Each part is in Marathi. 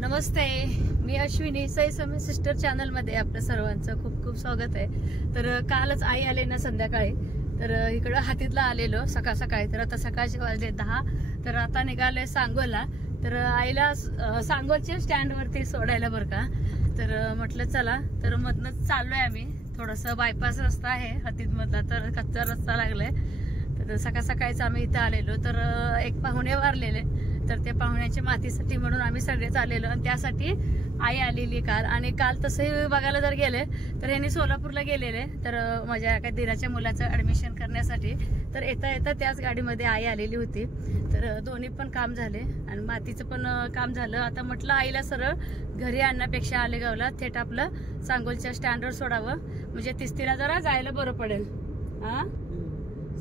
नमस्ते, मी अश्विनी सई समय सिस्टर चॅनल मध्ये आपल्या सर्वांचं खूप खूप स्वागत आहे। तर कालच आई आले ना संध्याकाळी, तर इकडं हातीतला आलेलो सकाळ सकाळी। तर आता सकाळचे वाजले 10, तर आता निघाले सांगोला। तर आईला सांगोलच्या स्टँड वरती सोडायला बरं का। तर म्हटलं चला, तर मधनच चाललोय आम्ही। थोडंसं बायपास रस्ता आहे हातीत मधला, तर कच्चा रस्ता लागलाय। तर सकाळ सकाळीच आम्ही इथं आलेलो, तर एक पाहुणे वारलेले, तर त्या पाहुण्याच्या मातीसाठी म्हणून आम्ही सगळेच आलेलो आणि त्यासाठी आई आलेली काल। आणि काल तसंही बघायला जर गेले तर ह्यांनी सोलापूरला गेलेले, तर माझ्या एका दिराच्या मुलाचं ऍडमिशन करण्यासाठी। तर येता येता त्याच गाडीमध्ये आई आलेली होती। तर दोन्ही पण काम झाले आणि मातीचं पण काम झालं। आता म्हटलं आईला सरळ घरी आणण्यापेक्षा आलेगावला थेट आपलं सांगोलच्या स्टँडवर सोडावं, म्हणजे तिस्तीला जरा जायला बरं पडेल। हा,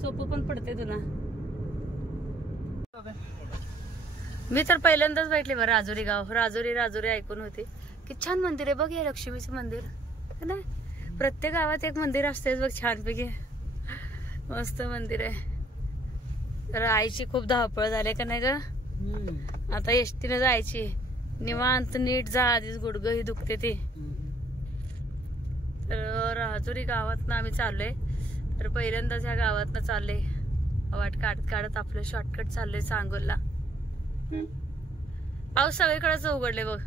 सोपं पण पडते तुला। मी तर पहिल्यांदाच भेटले बरं राजुरी गाव। राजुरी ऐकून होते की छान मंदिर आहे बघ, हे लक्ष्मीचं मंदिर नाही। प्रत्येक गावात एक मंदिर असतेच बघ छानपैकी, मस्त मंदिर आहे। तर आईची खूप धावपळ झाली का नाही ग, आता एसटीने जायची, निवांत नीट जा, आधीच गुडघं ही दुखते ती। तर राजुरी गावात आम्ही चाललोय, तर पहिल्यांदाच ह्या गावात चालले, वाट काढत काढत आपलं शॉर्टकट चाललंय सांगोलला। पाऊस सगळीकडेच उघडले बघ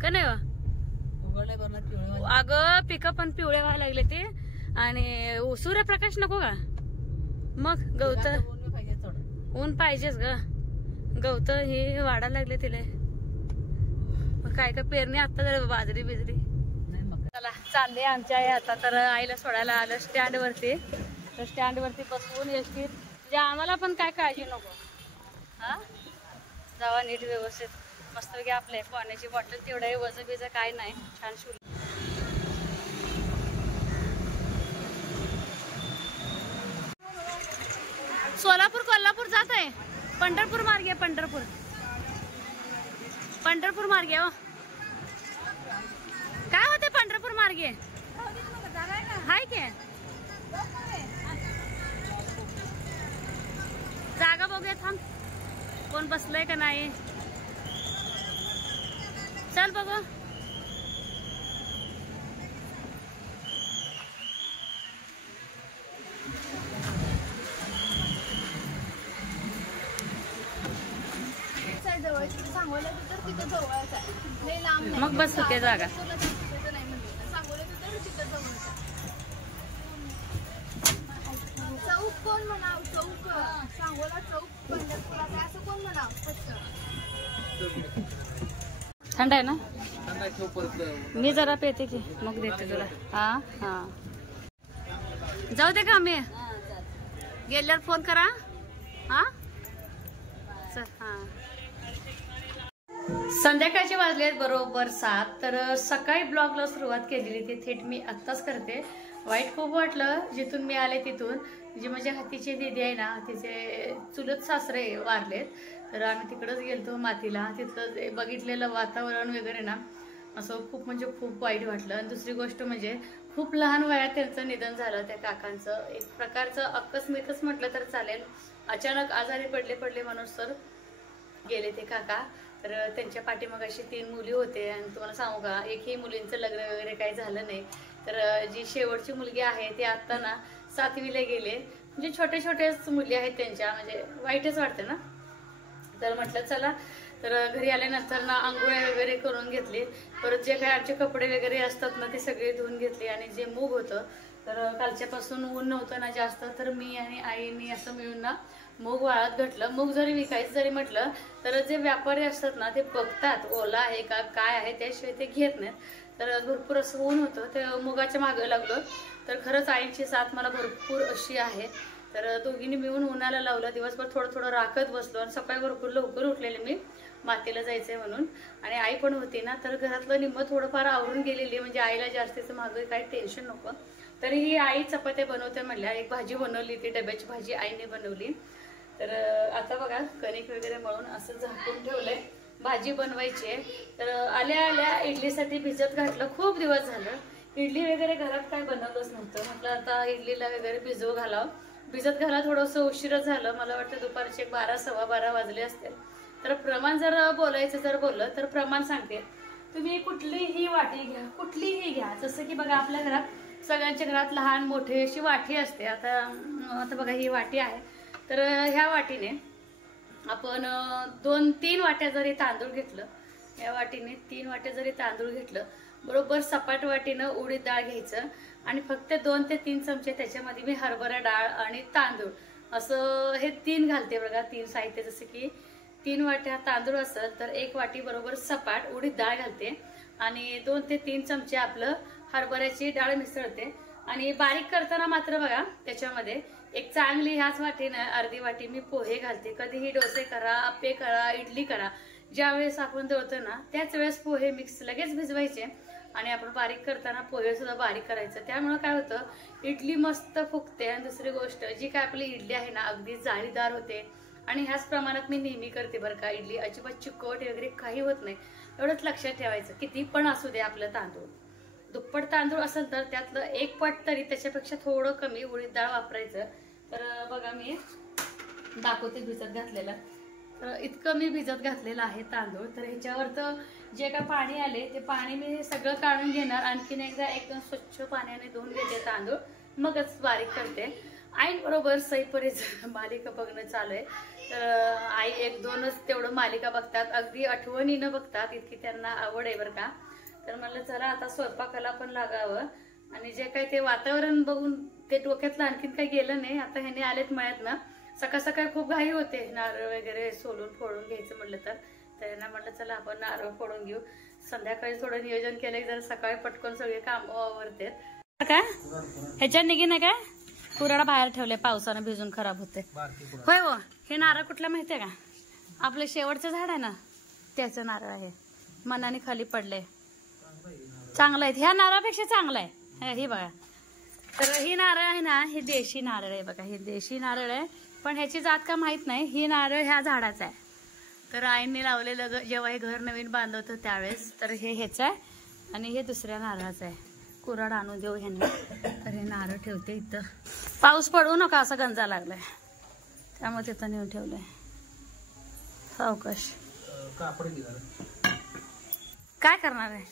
का नाही वा, उघडले बरं। अगं पिकं पण पिवळे व्हायला लागले ते, आणि सूर्यप्रकाश नको का, मग गवत ऊन पाहिजेच ग, गवत हे वाढायला लागले तिला। मग काय का पेरणी आता बाजरी बिजरी। चला चालले आमच्या आई आता, तर आईला सोडायला आलं स्टँड वरती। तर स्टँड वरती बसवून एसटी, म्हणजे आम्हाला पण काय काळजी नको, हा जावा नीट व्यवस्थित मस्तपैकी। आपले पाण्याची बॉटल तेवढं वजन बिजं काय नाही, छान शुल्क। सोलापूर कोल्हापूर जात आहे, पंढरपूर मार्गे, पंढरपूर मार्गे हो। काय होते पंढरपूर मार्गे, हाय की जागा बघूया, थांब कोण बसलंय का नाही, चल बघू। मग बस होते जागा। चौक कोण म्हणाव, चौक सांगोला चौक पंढरपुराचा असं कोण म्हणाव। थंड आहे ना, मी जरा पेते की मग देते तुला। हा हा, जाऊ दे का, मी गेल्यावर फोन करा। हा चल, हा। संध्याकाळचे वाजले बरोबर 7, तर सकाळी ब्लॉगला सुरुवात केलेली ती थेट मी आत्ताच करते। वाईट खूप वाटलं जिथून मी आले तिथून, जी माझ्या हातीची दीदी आहे ना, तिचे चुलत सासरे वारलेत। तर आम्ही तिकडच गेलतो मातीला, तिथलं बघितलेलं वातावरण वगैरे ना असं खूप म्हणजे खूप वाईट वाटलं। आणि दुसरी गोष्ट म्हणजे खूप लहान वयात त्यांचं निधन झालं त्या काकांचं, एक प्रकारचं आकस्मिकच म्हटलं तर चालेल। अचानक आजारी पडले माणूस, तर गेले ते काका। तर त्यांच्या पाठीमागाशी 3 मुली होते, आणि तुम्हाला सांगू का, एकही मुलींचं लग्न वगैरे काही झालं नाही। तर जी शेवटची मुलगी आहे ती आता ना 7वीला गेले, म्हणजे छोटे छोटेच मुली आहेत त्यांच्या, म्हणजे वाईटच वाटते ना। तर म्हटलं चला, तर घरी आल्यानंतर ना आंघोळ्या वगैरे करून घेतली, परत जे काही आमचे कपडे वगैरे असतात ना ते सगळे धुवून घेतले। आणि जे मूग होतं, तर कालच्यापासून ऊन नव्हतं ना जास्त, तर मी आणि आईनी असं मिळून ना मूग वाळत घातलं। मूग जरी विकायचं जरी म्हटलं तर जे व्यापारी असतात ना ते बघतात ओला आहे का काय आहे, त्याशिवाय ते घेत नाहीत। तर भरपूर असं ऊन होतं, ते मुगाच्या मागे लागलो। तर खरंच आईची साथ मला भरपूर अशी आहे। तर दोघींनी मिळून उन्हाला लावलं, दिवसभर थोडं थोडं राखत बसलो, आणि सकाळी भरपूर लवकर उठलेले मी मातीला जायचंय म्हणून। आणि आई पण होती ना, तर घरातलं निम्म थोडंफार आवरून गेलेली, म्हणजे आईला जास्तीचं मागं काही टेन्शन नको। तरीही आई चपात्या बनवते म्हणल्या, एक भाजी बनवली, ती डब्याची भाजी आईने बनवली। तर आता बघा कणिक वगैरे मळून असं झाकून ठेवलंय, भाजी बनवायची आहे। तर आल्या आल्या इडलीसाठी भिजत घातलं, खूप दिवस झालं इडली वगैरे घरात काय बनवलंच नव्हतं। म्हटलं आता इडलीला वगैरे भिजवू घालावं, भिजत घाला थोडंसं उशीरच झालं, मला वाटतं दुपारचे 12 सव्वा 12 वाजले असतील। तर प्रमाण जर बोलायचं जर बोललं तर प्रमाण सांगते. तुम्ही कुठलीही वाटी घ्या, कुठलीही घ्या. जसं की बघा आपल्या घरात सगळ्यांच्या घरात लहान मोठी अशी वाटी असते. आता बघा ही वाटी आहे. तर ह्या वाटीने आपण 2-3 वाट्या जरी तांदूळ घेतलं, या वाटीने 3 वाट्या जरी तांदूळ घेतलं, बरोबर सपाट वाटीनं उडीद डाळ घ्यायचं आणि फक्त 2 ते 3 चमचे त्याच्यामध्ये मी हरभरा डाळ आणि तांदूळ असं हे 3 घालते बघा. 3 साहित्य जसं की 3 वाट्या तांदूळ असेल तर 1 वाटी बरोबर सपाट उडीद डाळ घालते आणि 2 ते 3 चमचे आपलं हरभऱ्याची डाळ मिसळते. आणि बारीक करताना मात्र बघा त्याच्यामध्ये एक चांगली ह्याच वाटीने अर्धी वाटी मी पोहे घालते. कधीही डोसे करा, आप्पे करा, इडली करा, ज्यावेळेस आपण दळतो ना त्याच वेळेस पोहे मिक्स लगेच भिजवायचे आणि आपण बारीक करताना पोहे सुद्धा बारीक करायचं. त्यामुळे काय होतं इडली मस्त फुगते. आणि दुसरी गोष्ट जी काय आपली इडली आहे ना अगदी जाळीदार होते. आणि ह्याच प्रमाणात मी नेहमी करते बरं का. इडली अजिबात चिकट वगैरे काही होत नाही, एवढंच लक्षात ठेवायचं. किती पण असू दे आपलं तांदूळ, दुप्पट तांदूळ असेल तर त्यातलं 1 पट तरी त्याच्यापेक्षा थोडं कमी उडीद डाळ वापरायचं. तर बघा मी दाखवते भिजत घातलेलं. तर इतकं मी भिजत घातलेलं आहे तांदूळ. तर ह्याच्यावर तर जे काय पाणी आले ते पाणी मी सगळं काढून घेणार. आणखीन एकदा एकदम स्वच्छ पाण्याने धुवून घेते तांदूळ, मगच बारीक करते. आई बरोबर सईपर्यंत मालिका बघणं चालू आहे. तर आई 1-2च तेवढं मालिका बघतात, अगदी आठवणीनं बघतात, इतकी त्यांना आवड आहे बरं का. तर म्हणलं चला आता स्वयंपाकाला पण लागावं. आणि जे काही ते वातावरण बघून ते डोक्यातलं आणखीन काही गेलं नाही. आता ह्याने आलेत मळ्यात ना, सकाळ सकाळी खूप घाई होते नारळ वगैरे सोलून फोडून घ्यायचं म्हटलं तर. त्यांना म्हटलं चला आपण नारळ फोडून घेऊ. संध्याकाळी थोडं नियोजन केलं की जर सकाळी पटकन सगळे काम आवरते. काय ह्याच्यात निघी नाही काय कुराडा बाहेर ठेवले, पावसानं भिजून खराब होते. होय हो, हे नारळ कुठला माहितीये का? आपलं शेवटचं झाड आहे ना त्याचं नारळ आहे. मनाने खाली पडले, चांगलं आहे. ह्या नारळापेक्षा चांगलं आहे हे बघा. तर ही नारळ आहे ना, हे देशी नारळ आहे बघा. हे देशी नारळ आहे, पण ह्याची जात का माहित नाही. ही नारळ ह्या झाडाचा आहे. तर आईने लावलेलं जेव्हा हे घर नवीन बांधलं होतं त्यावेळेस. तर हे ह्याचं आहे आणि हे दुसऱ्या नारळाचं आहे. कुराड आणून देऊ ह्यांना. तर हे नारळ ठेवते इथं. पाऊस पडू नका असं गंजा लागलाय, त्यामुळे तिथं नेऊन ठेवलंय सावकाश. काय करणार आहे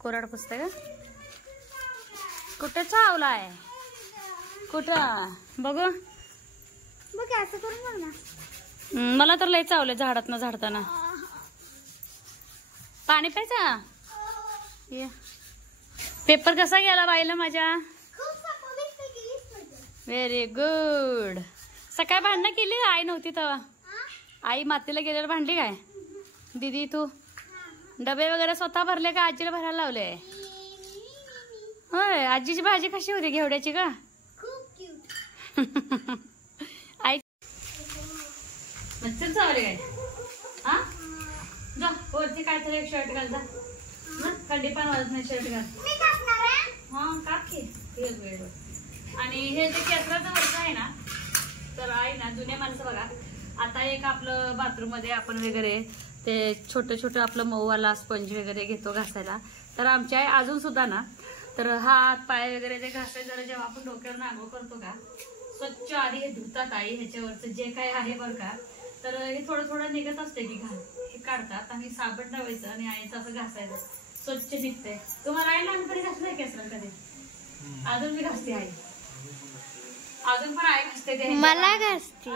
कोराड पुसते का? कुठे चावला आहे? कुठं बघू बघ असं करून बघ ना. मला तर लय चावलं झाडात ना झाडताना. पाणी प्यायचा. पेपर कसा गेला बाईला माझ्या? Very good. सकाळी भांडणं केली आई नव्हती तेव्हा? आई मातीला गेल्यावर भांडली काय? दीदी तू डबे वगैरे स्वतः भरले का आजीला भरायला लावले? होय. आजीची भाजी कशी होती घेवड्याची का? आई मच्छर चावले काय? हा जा वरती काहीतरी एक शर्ट घाल जा. थंडी पण वाजत नाही शर्ट घाल. हा काकी वेळ. आणि हे जे केसराचं वर्ष आहे ना, तर आहे ना जुने माणसं बघा. आता एक आपलं बाथरूम मध्ये आपण वगैरे ते छोटं छोटं आपलं मऊवाला स्पंज वगैरे घेतो घासायला. तर आमच्या आई अजून सुद्धा ना, तर हात पाय वगैरे ते घासायला जरा जेव्हा आपण डोक्यावर नांगो करतो का, स्वच्छ आधी हे धुतात आई ह्याच्यावरचं जे काय आहे बरं का. तर हे थोडं थोडं निघत असते की घाल हे काढतात आणि साबण लावायचं आणि आईचं असं घासायचं, स्वच्छ निघते. तुम्हाला आई लहानपणी घासलंय केसर कधी? अजून मी घासते आई, अजून पण आई घासते. मला घासते,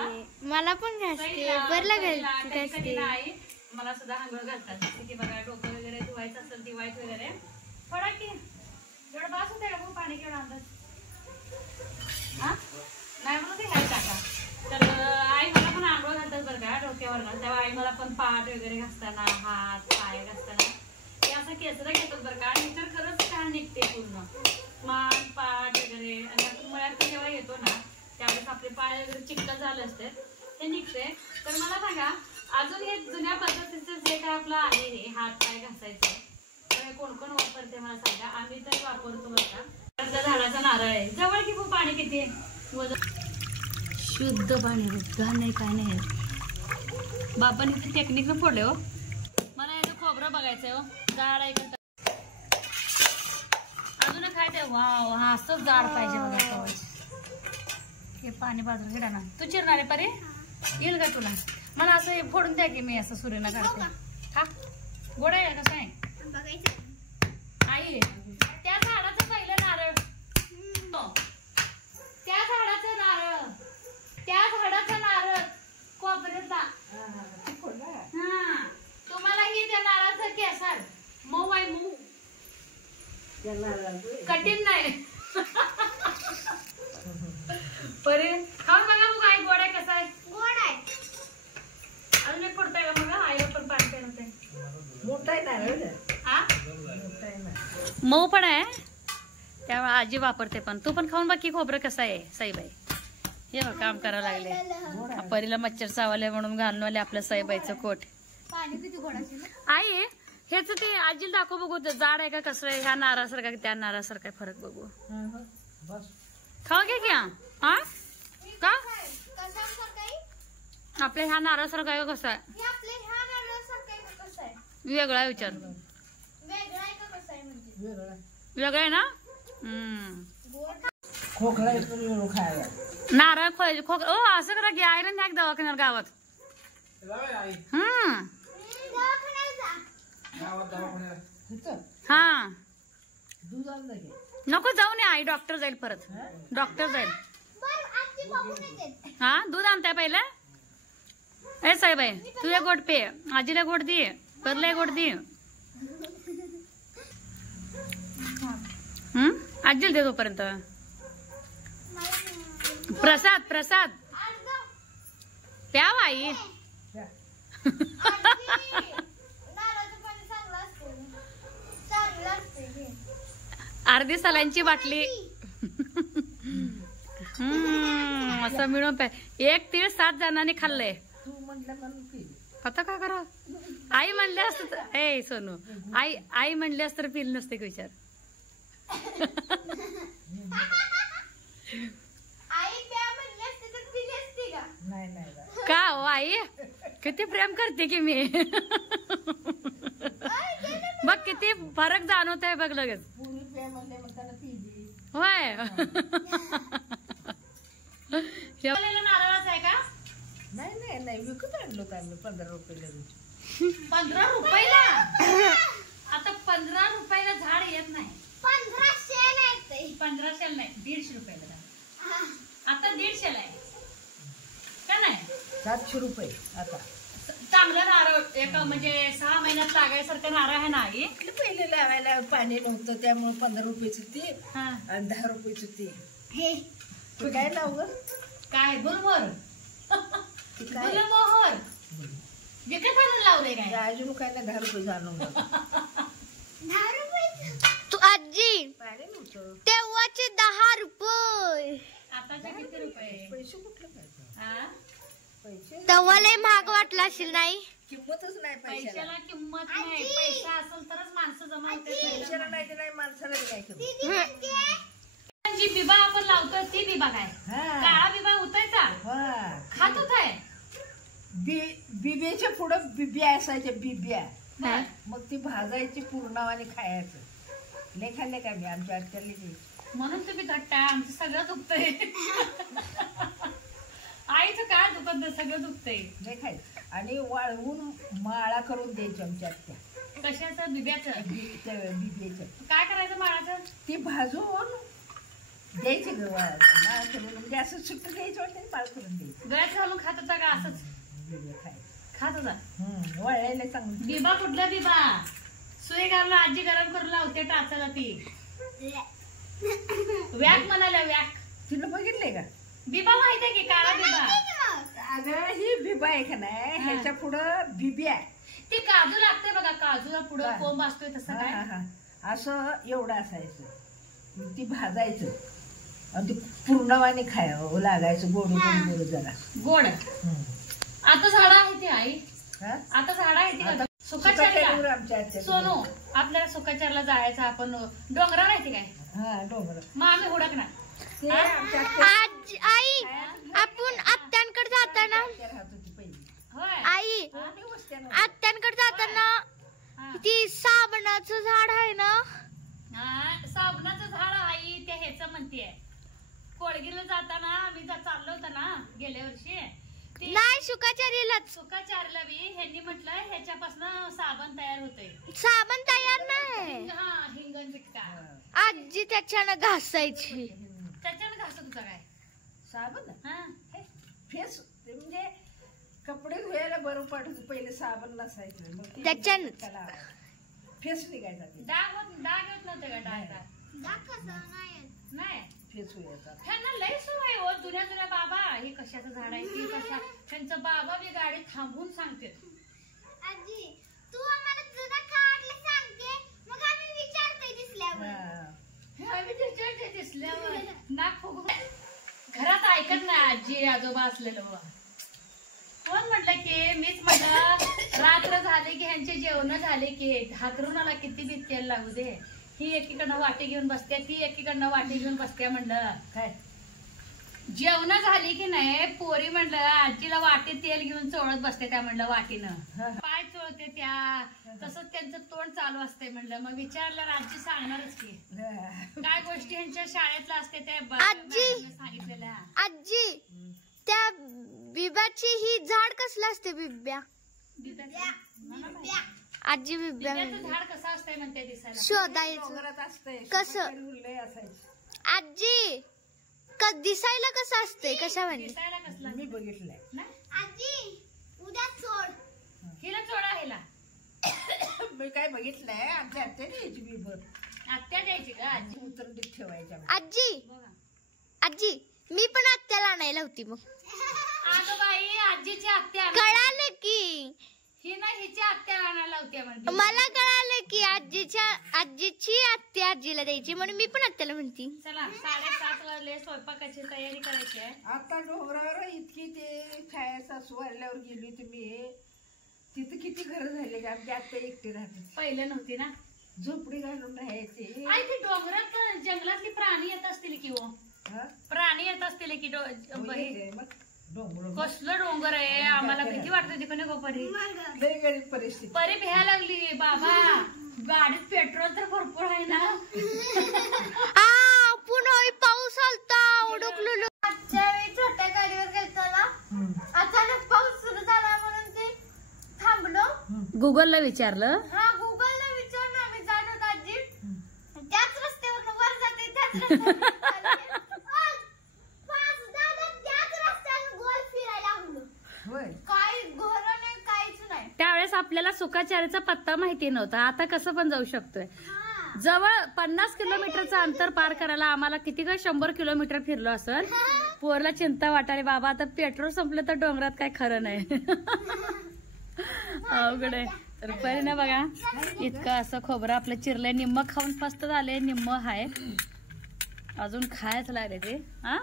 मला पण घासते, बरला घासते. आई मला सुद्धा आंघोळ घालतात. जसं की बघा डोकं वगैरे धुवायचं असेल दिवाळीत वगैरे थोडा की एवढं बास होते का मग पाणी केवढा अंदाज? हा नाही म्हणून ते घ्यायचं टाका. तर आई मला पण आंघोळ घालतात बरं का डोक्यावर. तेव्हा आई मला पण पाठ वगैरे घासताना हात पाय घासताना ते असं केसरं घेतात बरं का. आणि तर खरंच छान निघते पूर्ण मान पाठ वगैरे. आणि आपण मळ्यात जेव्हा येतो ना त्यावेळेस आपले पाय वगैरे चिकट झाले असते ते निघते. तर मला सांगा अजून हे जुन्या पद्धतीचं जे काय आपलं आहे हे हात पाय घासायचं, तर हे कोण कोण वापरते मला सांगा. आम्ही तर वापरतो बघा. त्या झाडाचा नारळ आहे जवळ की खूप पाणी किती आहे? शुद्ध पाणी घाण नाही काय नाही. बाबांनी ते टेक्निकनं फोडले हो. मला याचं खोबरं बघायचंय हो. जाड आहे का अजून खायचंय? वाव हा असंच जाड पाहिजे बघा. हे पाणी बाजूला गेला ना. तू चिरणार आहे परे येईल का तुला? मला असं हे फोडून द्या की मी असं सुरीना काढते. खा गोड आहे कसं आहे आई. त्या झाडाचं पहिलं नारळ, त्या झाडाचं नारळ, त्या झाडाचं नारळ खोबरेचा. हा तुम्हाला ही त्या नारळाचं केसर मऊ आहे, मऊ कठीण नाही. परे खाऊन बघा मग आई गोड आहे कसं आहे. गोड आहे. अजून एक फोडताय का मग आईला पण पाणी प्यायला मोठा आहे नारळ. मऊ पण आहे त्यामुळे आजी वापरते. पण तू पण खाऊन बघ की खोबरं कसं आहे साईबाई. हे बघ काम करायला लागले. परीला मच्छर चावले म्हणून घालून आले आपल्या साईबाईचं कोट. पाणी किती गोड असेल. आई हेच ते आजीला दाखव बघू जाड आहे का कसं आहे. ह्या नारासारखा त्या नारासारखा फरक बघू. खाऊ घे क्या हा का आपल्या ह्या नारासारखा आहे कसं आहे. वेगळा विचार वेगळा आहे ना. खोकला नारळ खोक ओ असं करा घ्या आहे ना दवाखान्यात गावात. हा नको जाऊ नये आई. डॉक्टर जाईल परत. डॉक्टर जाईल. हा दूध आणताय पहिलं. ए साईबाई तुझ्या गोड पे आजीला गोड दे परला गोड दे. आजीला दे तोपर्यंत. प्रसाद प्रसाद प्याव आई. अर्धी सलांची बाटली असं मिळून एक तीळ 7 जणांनी खाल्लंय. आता काय करा आई म्हणले असत. ए सोनू आई म्हणले असत पिल नसते का विचार. का हो आई किती प्रेम करते की मी. बघ किती फरक जाणवत आहे बघ लगेच. होय नारळाच आहे का. नाही नाही विकत आणलो का आम्ही 15 रुपयाला. 15 रुपयाला. आता 15 रुपयाला झाड येत नाही. 1500 नाही 150 रुपयाला. आता 150 आहे का नाही. 700 रुपये आता. चांगलं नारळ एक म्हणजे 6 महिन्यात लागायसारखं नारळ आहे ना आई. पहिले लावायला पाणी नव्हतं त्यामुळे 15 रुपयाचं ते आणि 10 रुपयाचं ते. काय लाव काय गुलमोहर गुलमोहर विकत आणून लावलंय काय. अजून काय नाही 10 रुपये जाणून. तू आजी पाणी नव्हतं तेव्हाचे 10 रुपये. आताचे किती रुपये. पैसे कुठलं काय पैसे तेव्हा लय महाग वाटला असेल नाही. किंमतच नाही पैशाला किंमत नाही. पैसा असेल तरच माणसं जमा होते. पैशाला नाही माणसाला काय किंमत. जी बिबा आपण लावतोय ती बिबा काय काळा बिबा उतायचा खात होताय. बिब्याच्या पुढं बिब्या असायच्या बिब्या. मग ती भाजायची पूर्णावाने खायचं. लय खाल्ले का मी आमच्या आजकाल. म्हणून तुम्ही घट्ट आहे. आमचं सगळं दुखतंय. आईचं काय दुखत नाही सगळं दुखतंय. लय खायचं आणि वाळवून माळा करून द्यायची आमच्या आत्या. कशाचं बिब्याचं बिब्याचं काय करायचं माळाचं. ती भाजून द्यायची ग माळ करून. म्हणजे असं सुट्ट द्यायचं वाटतं माळ करून द्यायची. गळ्यात घालून खात होता का असंच खात होता. वळायला चांगलं. बिबा कुठला बिबा. सुई घालून आजी गरम करून लावते टाचाला ती. व्याक म्हणाल्या व्याक. तुला बघितलंय का बिबा माहित आहे की काळा बिबा. अगं ही बिबा आहे का नाही ह्याच्या पुढं बिब्या. ती काजू लागते बघा. काजूला पुढं कोंब असतोय तसं काय असं एवढं असायचं. ती भाजायचं आणि ती पूर्णवाने खायला लागायचं. गोड गोड जरा गोड. आता झाड आहे ती आई. आता झाड आहे ती सुखाचारला. सोनू आपल्याला सुखाचारला जायचं आपण डोंगरावर आहे ती काय. डोंगर मग आम्ही हुडकणार. आई आपण आत्यांकडे जाताना आई आत्यांकडे जाताना ती साबणाचं झाड आहे ना. साबणाचं झाड आई त्या ह्याच म्हणतीये. कोळगीला जाताना आम्ही चाललो होतो ना गेल्या वर्षी नाही शुकाचार्यालाच. सुकाचारला बी ह्यांनी म्हटलं ह्याच्यापासून साबण तयार होतंय. साबण तयार नाही. हा हिंगण जिटका. आजी त्याच्यानं घासायची. त्याच्यानं घासत काय साबण हा फेस म्हणजे कपडे धुवायला बरं पडत. पहिले साबण नसायचं मग त्याच्यानं त्याला फेस निघायचा. डाग येत नव्हते का डाग नाही फेस व्हायचा. ह्यांना लय सवय हो जुन्या बाबा हे कशाचं झाड आहे ते कशा. त्यांचं बाबा बी गाडी थांबून सांगते. आजी तू आम्हाला जुना काढले सांगते मग आम्ही विचारतोय दिसल्यावर नाक फुगू. घरात ऐकत नाही आजी आजोबा असलेलं बाबा. कोण म्हटलं की मीच म्हटलं रात्र झाले की ह्यांचे जेवण झाले की हातरून आला किती बी तेल लागू दे. ही एकीकडनं वाटी घेऊन बसते ती एकीकडनं वाटी घेऊन बसते. म्हणलं काय जेवण झाली की नाही पोरी म्हणलं आजीला वाटी तेल घेऊन चोळत बसते त्या. म्हणलं वाटीनं पाय चोळते त्या. तसंच त्यांचं तोंड चालू असते. म्हणलं मग विचारलं आजी सांगणारच की काय गोष्टी ह्यांच्या शाळेतल्या असते त्या आजी सांगितलेल्या. आजी त्या बिब्याची ही झाड कसलं असते. बिब्या आजी बिब्या झाड कसं असतंय म्हणते दिसायला. शोधायचं असतंय कसं. आजी दिसायला कसं असतंय कशा म्हणे. दिसायला कसलं मी बघितलंय. आजी उद्या सोड हिला चोळा हिला. मी काय बघितलंय आमच्या आत्याने यायची बिबर आत्या द्यायची का आजी उतरडीत ठेवायच्या. आजी बघा. आजी मी पण आत्याला आणायला होती मग. अगं बाई आजीची आत्या कळालं की ही ना हिची आत्या आणायला होती म्हणजे. मला कळालं की आजीची आत्या आजीला द्यायची म्हणून मी पण आत्याला म्हणती. चला 7:30 वाजले स्वयंपाकाची तयारी करायची आहे. आता डोंगरावर इतकी ते छाया सासू वारल्यावर गेली तुम्ही. तिथं किती घर झाले का आमच्या आत्या एकटी राहते. पहिलं नव्हती ना झोपडी घालून राहायचे. आई ते डोंगरात जंगलातली प्राणी येत असतील की हो. प्राणी येत असतील की मग डोंगर कसलं डोंगर आहे. आम्हाला भीती वाटत होती कोणी परी. लय गरीब परिस्थिती. परी भ्यायला लागली बाबा. गाडीत पेट्रोल तर भरपूर आहे ना. पुन्हा पाऊस आलता उडकलो. आजच्या वेळी छोट्या गाडीवर गेलतो ना अचानक पाऊस सुरू झाला म्हणून ते थांबलो. गुगलला विचारलं. हा गुगलला विचारलं आम्ही जात होतो आजी. त्याच रस्त्यावर वर जाते त्याच रस्त्यावर गोल फिरायला लागलो. काय घर नाही काहीच नाही. त्यावेळेस आपल्याला सुकाचार्याचा पत्ता माहिती नव्हता. आता कसं पण जाऊ शकतोय. जवळ 50 किलोमीटरचं अंतर पार करायला आम्हाला किती काय 100 किलोमीटर फिरलो असेल. पोरला चिंता वाटायला बाबा आता पेट्रोल संपलं तर डोंगरात काय खरं नाही. अवघड आहे. तर पहिले ना बघा इतकं असं खोबरं आपलं चिरलंय. निम्म खाऊन फस्त झाले निम्म आहे अजून खायच लागले ते. हा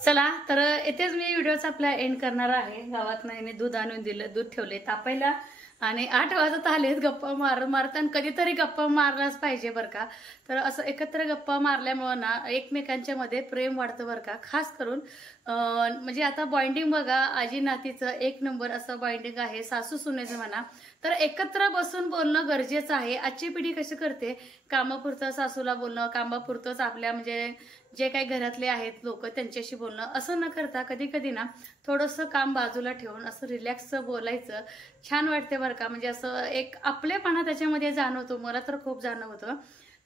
चला तर इथेच मी व्हिडिओचा आपला एंड करणार आहे. गावात नाही दूध आणून दिलं. दूध ठेवले तापायला आणि 8 वाजत आलेत. गप्पा मारत आणि कधीतरी गप्पा मारलाच पाहिजे बरं का. तर असं एकत्र गप्पा मारल्यामुळं ना एकमेकांच्या मध्ये प्रेम वाढतं बरं का. खास करून म्हणजे आता बॉन्डिंग बघा आजी नातीचं 1 नंबर असं बॉन्डिंग आहे. सासू सुनेचं म्हणा तर एकत्र बसून बोलणं गरजेचं आहे. आजची पिढी कशी करते कामापुरतं सासूला बोलणं कामापुरतंच आपल्या म्हणजे जे काही घरातले आहेत लोक त्यांच्याशी बोलणं असं न करता कधी कधी ना थोडंसं काम बाजूला ठेवून असं रिलॅक्स बोलायचं छान वाटते बरं का. म्हणजे असं एक आपलेपणा त्याच्यामध्ये जाणवतो. मला तर खूप जाणवतं.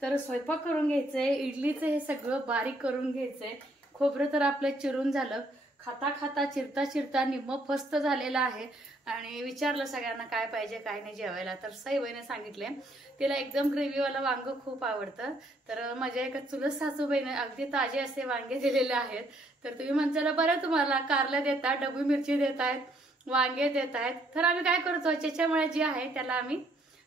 तर स्वयंपाक करून घ्यायचंय. इडलीचं हे सगळं बारीक करून घ्यायचंय. खोबरं तर आपलं चिरून झालं. खाता खाता चिरता चिरता निम्म फस्त झालेला आहे. आणि विचारलं सगळ्यांना काय पाहिजे काय नाही जेवायला. तर सईबाईने सांगितले तिला एकदम ग्रेव्हीवाला वांग खूप आवडतं. तर माझ्या एका चुलत सासूबाईने अगदी ताजे असे वांगे दिलेले आहेत. तर तुम्ही म्हणताना बरं तुम्हाला कारलं देतात डबू मिरची देत आहेत वांगे देत आहेत. तर आम्ही काय करतो त्याच्यामुळे जे आहे त्याला आम्ही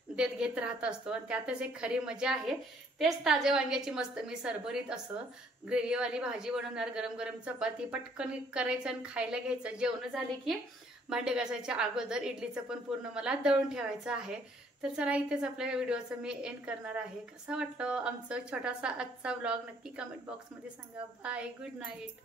देत घेत राहत असतो. आणि त्यातच एक खरी मजा आहे. तेच ताज्या वांग्याची मस्त मी सरभरीत असं ग्रेव्हीवाली भाजी बनवणार. गरम गरम चपाती पटकन करायचं आणि खायला घ्यायचं. जेवण झाली की भांडे घासायच्या अगोदर इडलीचं पण पूर्ण मला दळून ठेवायचं आहे. तर चला इथेच आपल्या व्हिडिओचं मी एंड करणार आहे. कसा वाटलं आमचं छोटासा आजचा व्लॉग नक्की कमेंट बॉक्समध्ये सांगा. Bye good night.